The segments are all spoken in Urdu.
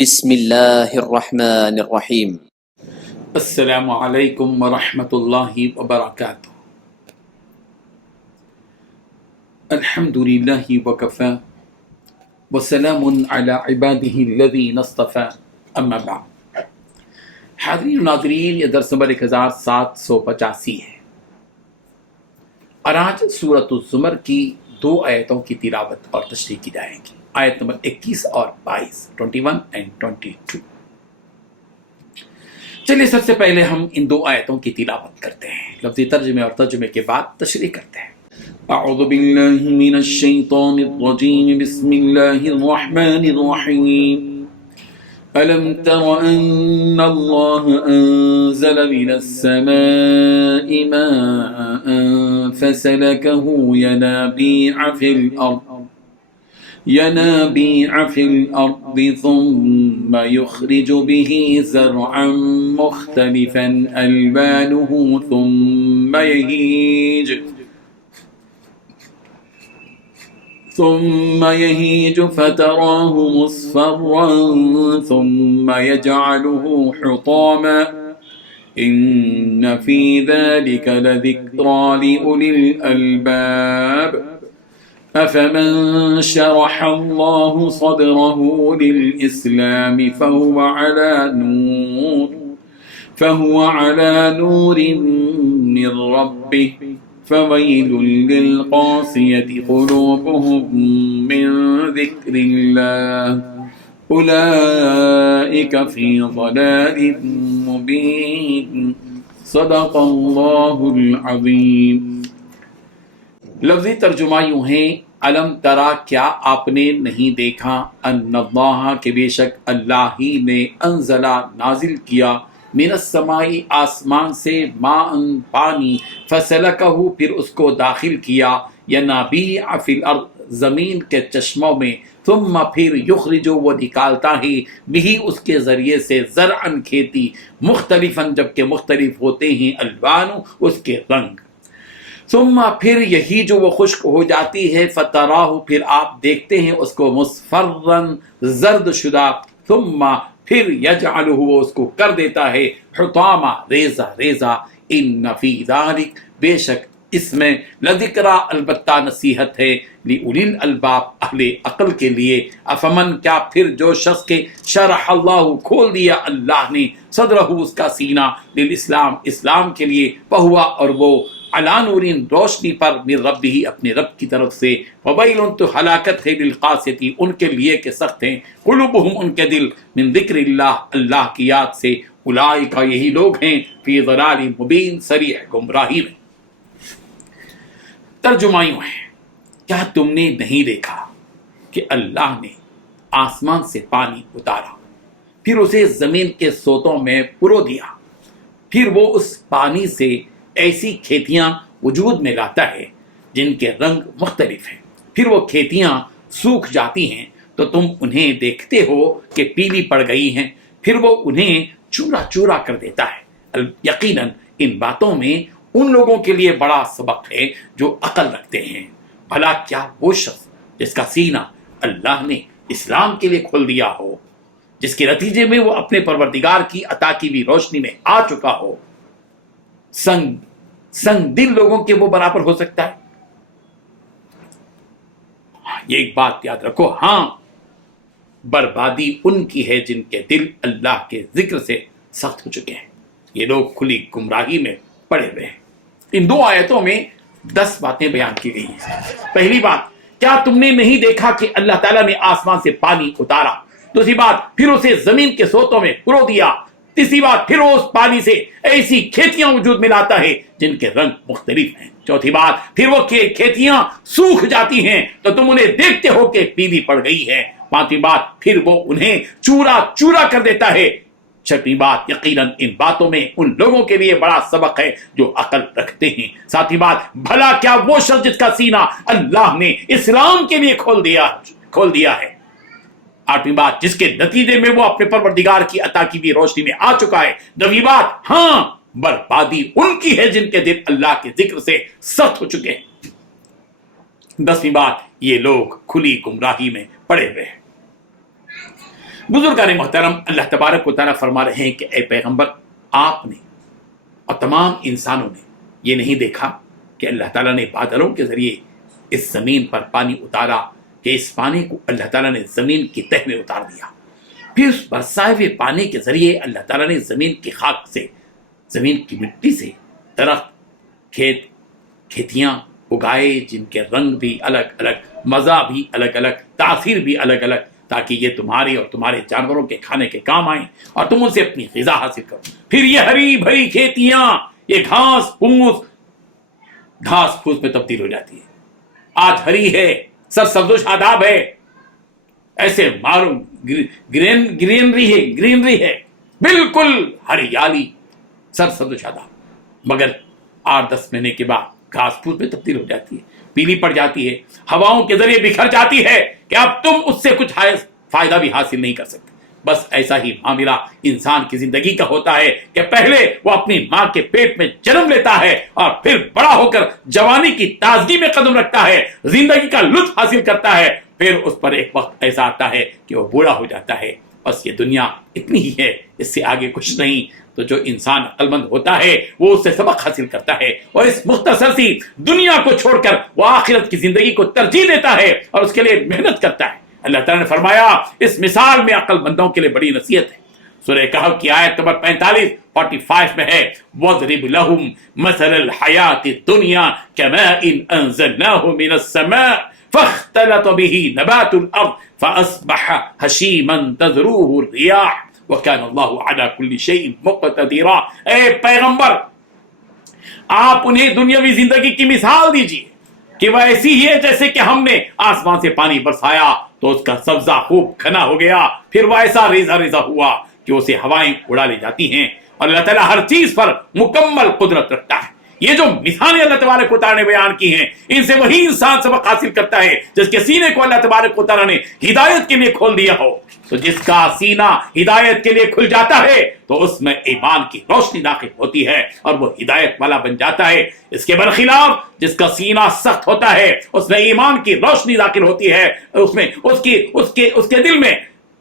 بسم اللہ الرحمن الرحیم۔ السلام علیکم ورحمۃ اللہ وبرکاتہ۔ الحمد للہ وکفی وسلام علی عبادہ الذین اصطفی، اما بعد۔ حاضرین و ناظرین، یہ درس نمبر 1785 ہے اور آج سورۃ الزمر کی 2 آیتوں کی تلاوت اور تشریح کی جائے گی، آیت نمبر 21 اور 22، 21 and 22۔ چلیے سب سے پہلے ہم ان 2 آیتوں کی تلاوت کرتے ہیں، لفظی ترجمے اور ترجمے کے بعد تشریح کرتے ہیں۔ اعوذ باللہ من الشیطان الرجیم، بسم اللہ الرحمن الرحیم۔ ألم تر أن الله أنزل من السماء ماء فسلكه ينابيع في الأرض ثم يخرج به زرعا مختلفا ألوانه ثم يهيج فتراه مصفرا ثم يجعله حطاما إن في ذلك لذكرى لأولي الألباب أفمن شرح الله صدره للإسلام فهو على نور من ربه فويل للقاسية قلوبهم من ذكر الله أولئك في ضلال مبين صدق الله العظيم۔ لفظی ترجمہ یوں ہے، علم ترا، کیا آپ نے نہیں دیکھا، ان اللہ، کہ بے شک اللہ ہی نے، انزلہ، نازل کیا، من السماء، آسمان سے، ماء، پانی، فسلکہ، پھر اس کو داخل کیا، ینابیع فی الارض، زمین کے چشموں میں، ثم پھر یخرج، وہ نکالتا ہے، بھی اس کے ذریعے سے، زرعن، کھیتی، مختلفاً، جبکہ مختلف ہوتے ہیں، الوان، اس کے رنگ، ثم پھر یہی جو وہ خشک ہو جاتی ہے، فتراہ، پھر آپ دیکھتے ہیں اس کو، مصفرن، زرد شدہ، ثم پھر یجعلہ، وہ اس کو کر دیتا ہے، حطاما، ریزہ ریزہ، ان فی ذالک، بے شک اس میں، لذکرہ، البتہ نصیحت ہے، لأولی الالباب، اہل عقل کے لیے، افمن، کیا پھر جو شخص کے، شرح اللہ، کھول دیا اللہ نے، صدرہ، اس کا سینہ، للاسلام، اسلام کے لیے، فہوا، اور وہ، علی نورین، روشنی پر، من ربہ، اپنے رب کی طرف سے، وویل، تو ہلاکت ہے، للقاسیۃ، ان کے لیے کہ سخت ہیں، قلوبہم، ان کے دل، من ذکر اللہ، اللہ کی یاد سے، اولئک، یہی لوگ ہیں، فی ضلال مبین، صریح گمراہی میں۔ ترجمہ یوں ہے، کیا تم نے نہیں دیکھا کہ اللہ نے آسمان سے پانی اتارا، پھر اسے زمین کے سوتوں میں پرو دیا، پھر وہ اس پانی سے ایسی کھیتیاں وجود میں لاتا ہے جن کے رنگ مختلف ہیں، پھر وہ کھیتیاں سوکھ جاتی ہیں تو تم انہیں دیکھتے ہو کہ پیلی پڑ گئی ہیں، پھر وہ انہیں چورا چورا کر دیتا ہے۔ یقیناً ان باتوں میں ان لوگوں کے لیے بڑا سبق ہے جو عقل رکھتے ہیں۔ بھلا کیا وہ شخص جس کا سینہ اللہ نے اسلام کے لیے کھول دیا ہو، جس کے نتیجے میں وہ اپنے پروردگار کی عطا کی بھی روشنی میں آ چکا ہو، سنگ دل لوگوں کے وہ برابر ہو سکتا ہے؟ یہ ایک بات یاد رکھو، ہاں، بربادی ان کی ہے جن کے دل اللہ کے ذکر سے سخت ہو چکے ہیں، یہ لوگ کھلی گمراہی میں پڑے ہوئے ہیں۔ ان 2 آیتوں میں 10 باتیں بیان کی گئی ہیں۔ پہلی بات، کیا تم نے نہیں دیکھا کہ اللہ تعالیٰ نے آسمان سے پانی اتارا؟ دوسری بات، پھر اسے زمین کے سوتوں میں پرو دیا۔ تیسری بات، پھر وہ اس پانی سے ایسی کھیتیاں وجود میں لاتا ہے جن کے رنگ مختلف ہیں۔ چوتھی بات، پھر وہ کھیتیاں سوکھ جاتی ہیں تو تم انہیں دیکھتے ہو کہ پیلی پڑ گئی ہے۔ پانچویں بات، پھر وہ انہیں چورا چورا کر دیتا ہے۔ چھٹی بات، یقیناً ان باتوں میں ان لوگوں کے لیے بڑا سبق ہے جو عقل رکھتے ہیں۔ ساتویں بات، بھلا کیا وہ شخص جس کا سینہ اللہ نے اسلام کے لیے کھول دیا ہے۔ آٹھویں بات، جس کے نتیجے میں وہ اپنے پروردگار کی عطا کی بھی روشنی میں آ چکا ہے۔ نویں بات، ہاں، بربادی ان کی ہے جن کے دل اللہ کے ذکر سے سخت ہو چکے ہیں۔ 10ویں بات، یہ لوگ کھلی گمراہی میں پڑے ہوئے ہیں۔ بزرگان محترم، اللہ تبارک و تعالیٰ فرما رہے ہیں کہ اے پیغمبر، آپ نے اور تمام انسانوں نے یہ نہیں دیکھا کہ اللہ تعالیٰ نے بادلوں کے ذریعے اس زمین پر پانی اتارا، کہ اس پانی کو اللہ تعالیٰ نے زمین کی تہ میں اتار دیا، پھر اس برسائے ہوئے پانی کے ذریعے اللہ تعالیٰ نے زمین کی خاک سے، زمین کی مٹی سے درخت، کھیتیاں اگائے، جن کے رنگ بھی الگ الگ، مزہ بھی الگ الگ، تاثیر بھی الگ الگ، تاکہ یہ تمہاری اور تمہارے جانوروں کے کھانے کے کام آئیں اور تم ان سے اپنی غذا حاصل کرو۔ پھر یہ ہری بھری کھیتیاں، یہ گھاس پھوس میں تبدیل ہو جاتی ہے، آج ہری ہے، سرسبز و شاداب ہے، ایسے مارو گرینری ہے، بالکل ہریالی، سرسبز و شاداب، مگر 8-10 مہینے کے بعد گھاس پھوس میں تبدیل ہو جاتی ہے، پیلی پڑ جاتی ہے، ہواؤں کے ذریعے بکھر جاتی ہے کہ اب تم اس سے کچھ فائدہ بھی حاصل نہیں کر سکتے۔ بس ایسا ہی معاملہ انسان کی زندگی کا ہوتا ہے کہ پہلے وہ اپنی ماں کے پیٹ میں جنم لیتا ہے اور پھر بڑا ہو کر جوانی کی تازگی میں قدم رکھتا ہے، زندگی کا لطف حاصل کرتا ہے، پھر اس پر ایک وقت ایسا آتا ہے کہ وہ بوڑھا ہو جاتا ہے۔ بس یہ دنیا اتنی ہی ہے، اس سے آگے کچھ نہیں۔ تو جو انسان عقل مند ہوتا ہے وہ اس سے سبق حاصل کرتا ہے اور اس مختصر سی دنیا کو چھوڑ کر وہ آخرت کی زندگی کو ترجیح دیتا ہے اور اس کے لیے محنت کرتا ہے۔ اللہ تعالیٰ نے فرمایا اس مثال میں عقل مندوں کے لیے بڑی نصیحت ہے۔ سورہ کہف کی آیت نمبر 45 میں ہے، وَاضْرِبْ لَهُمْ مَثَلَ الْحَيَاةِ الدُّنْيَا كَمَاءٍ أَنزَلْنَاهُ مِنَ السَّمَاءِ فَاخْتَلَطَ بِهِ نَبَاتُ الْأَرْضِ فَأَصْبَحَ هَشِيمًا تَذْرُوهُ الرِّيَاحُ وَكَانَ اللَّهُ عَلَى كُلِّ شَيْءٍ مُقْتَدِرًا۔ اے پیغمبر، آپ انہیں دنیاوی زندگی کی مثال دیجیے کہ وہ ایسی ہی ہے جیسے کہ ہم نے آسمان سے پانی برسایا تو اس کا سبزہ خوب گھنا ہو گیا، پھر وہ ایسا ریزہ ریزہ ہوا کہ اسے ہوائیں اڑا لے جاتی ہیں، اور اللہ تعالیٰ ہر چیز پر مکمل قدرت رکھتا ہے۔ یہ جو مثالیں اللہ تبارک و تعالیٰ نے بیان کی ہیں، ان سے وہی انسان سبق حاصل کرتا ہے جس کے سینے کو اللہ تبارک و تعالیٰ نے ہدایت کے لیے کھول دیا ہو۔ تو جس کا سینہ ہدایت کے لیے کھل جاتا ہے تو اس میں ایمان کی روشنی داخل ہوتی ہے اور وہ ہدایت والا بن جاتا ہے۔ اس کے برخلاف جس کا سینہ سخت ہوتا ہے اس میں ایمان کی روشنی داخل ہوتی ہے، اس کے دل میں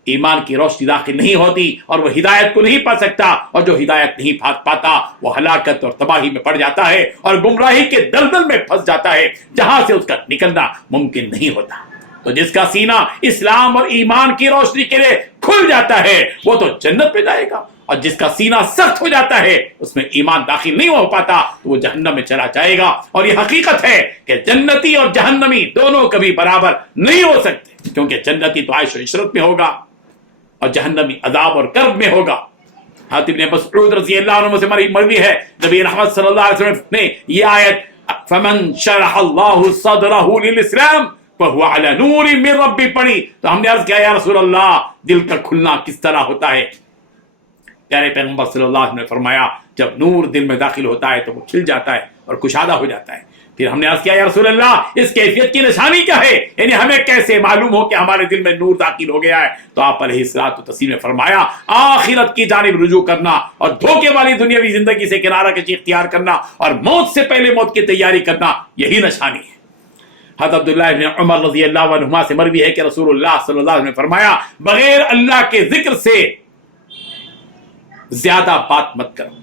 ایمان کی روشنی داخل نہیں ہوتی اور وہ ہدایت کو نہیں پا سکتا، اور جو ہدایت نہیں پاتا وہ ہلاکت اور تباہی میں پڑ جاتا ہے اور گمراہی کے دلدل میں پھنس جاتا ہے جہاں سے اس کا نکلنا ممکن نہیں ہوتا۔ تو جس کا سینہ اسلام اور ایمان کی روشنی کے لیے کھل جاتا ہے وہ تو جنت پہ جائے گا، اور جس کا سینہ سخت ہو جاتا ہے اس میں ایمان داخل نہیں ہو پاتا تو وہ جہنم میں چلا جائے گا۔ اور یہ حقیقت ہے کہ جنتی اور جہنمی دونوں کبھی برابر نہیں ہو سکتے، کیونکہ جنتی تو عیش و عشرت میں ہوگا اور جہنمی عذاب اور کرب میں ہوگا۔ حضرت ابن مسعود رضی اللہ عنہ سے مروی ہے، نبی رحمت صلی اللہ علیہ وسلم نے یہ آیت فمن شرح اللہ صدرہ للاسلام فهو على نور من ربی پڑھی تو ہم نے عرض کیا یا رسول اللہ دل کا کھلنا کس طرح ہوتا ہے؟ پیارے پیغمبر صلی اللہ علیہ وسلم نے فرمایا جب نور دل میں داخل ہوتا ہے تو وہ کھل جاتا ہے اور کشادہ ہو جاتا ہے۔ پھر ہم نے عرض کیا یا رسول اللہ اس کیفیت کی نشانی کیا ہے، یعنی ہمیں کیسے معلوم ہو کہ ہمارے دل میں نور داخل ہو گیا ہے؟ تو آپ علیہ الصلوۃ والتسلیم نے فرمایا آخرت کی جانب رجوع کرنا اور دھوکے والی دنیاوی زندگی سے کنارہ کشی اختیار کرنا اور موت سے پہلے موت کی تیاری کرنا، یہی نشانی ہے۔ حضرت عبداللہ ابن عمر رضی اللہ عنہما سے مروی ہے کہ رسول اللہ صلی اللہ علیہ وسلم نے فرمایا بغیر اللہ کے ذکر سے زیادہ بات مت کرو،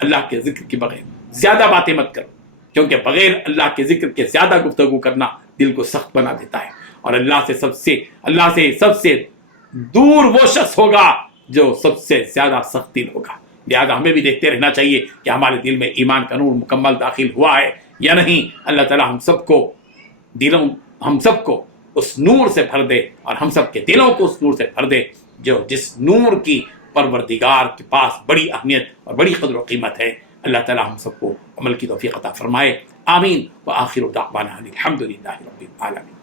اللہ کے ذکر کے بغیر زیادہ باتیں مت کرو، کیونکہ بغیر اللہ کے ذکر کے زیادہ گفتگو کرنا دل کو سخت بنا دیتا ہے، اور اللہ سے سب سے دور وہ شخص ہوگا جو سب سے زیادہ سخت دل ہوگا۔ لہذا ہمیں بھی دیکھتے رہنا چاہیے کہ ہمارے دل میں ایمان کا نور مکمل داخل ہوا ہے یا نہیں۔ اللہ تعالیٰ ہم سب کو اس نور سے بھر دے اور ہم سب کے دلوں کو اس نور سے بھر دے جس نور کی پروردگار کے پاس بڑی اہمیت اور بڑی قدر و قیمت ہے۔ اللہ تعالیٰ ہم سب کو عمل کی توفیق عطا فرمائے، آمین۔ وآخر دعوانا الحمد للہ رب العالمین۔